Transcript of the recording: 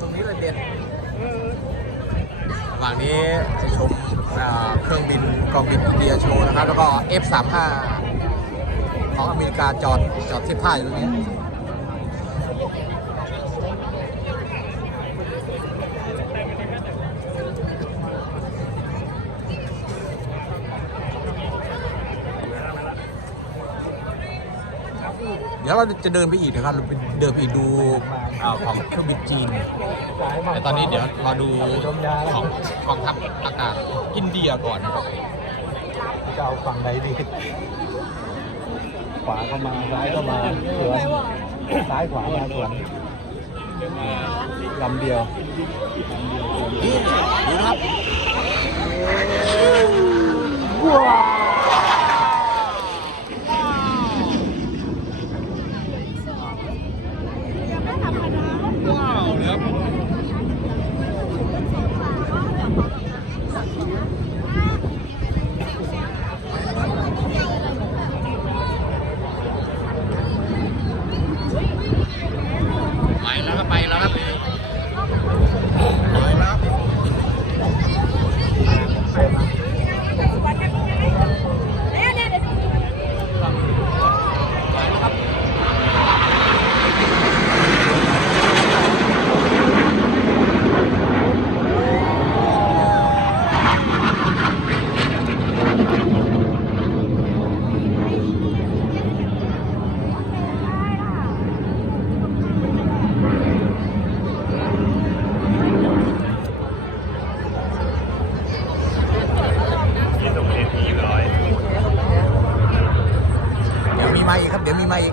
ตรงนี้เลยเด็ดระหว่างนี้จะชมเครื่องบินกองบินอินเดียโชว์นะครับ แล้วก็ F35 ของอเมริกาจอดจอดเทียบท่าอยู่ตรงนี้ ดี๋ยวเราจะเดินไปอีกนะครับเราไปเดินไปดูอาของเครื่องบินจีน แต่ตอนนี้เดี๋ยวเราดูของกองทัพอากาศอินเดียก่อนนะครับจะเอาฝั่งไหนดีขวาเข้ามาซ้ายเข้ามาสวนซ้ายขวามาสวนลำเดียว Yep. like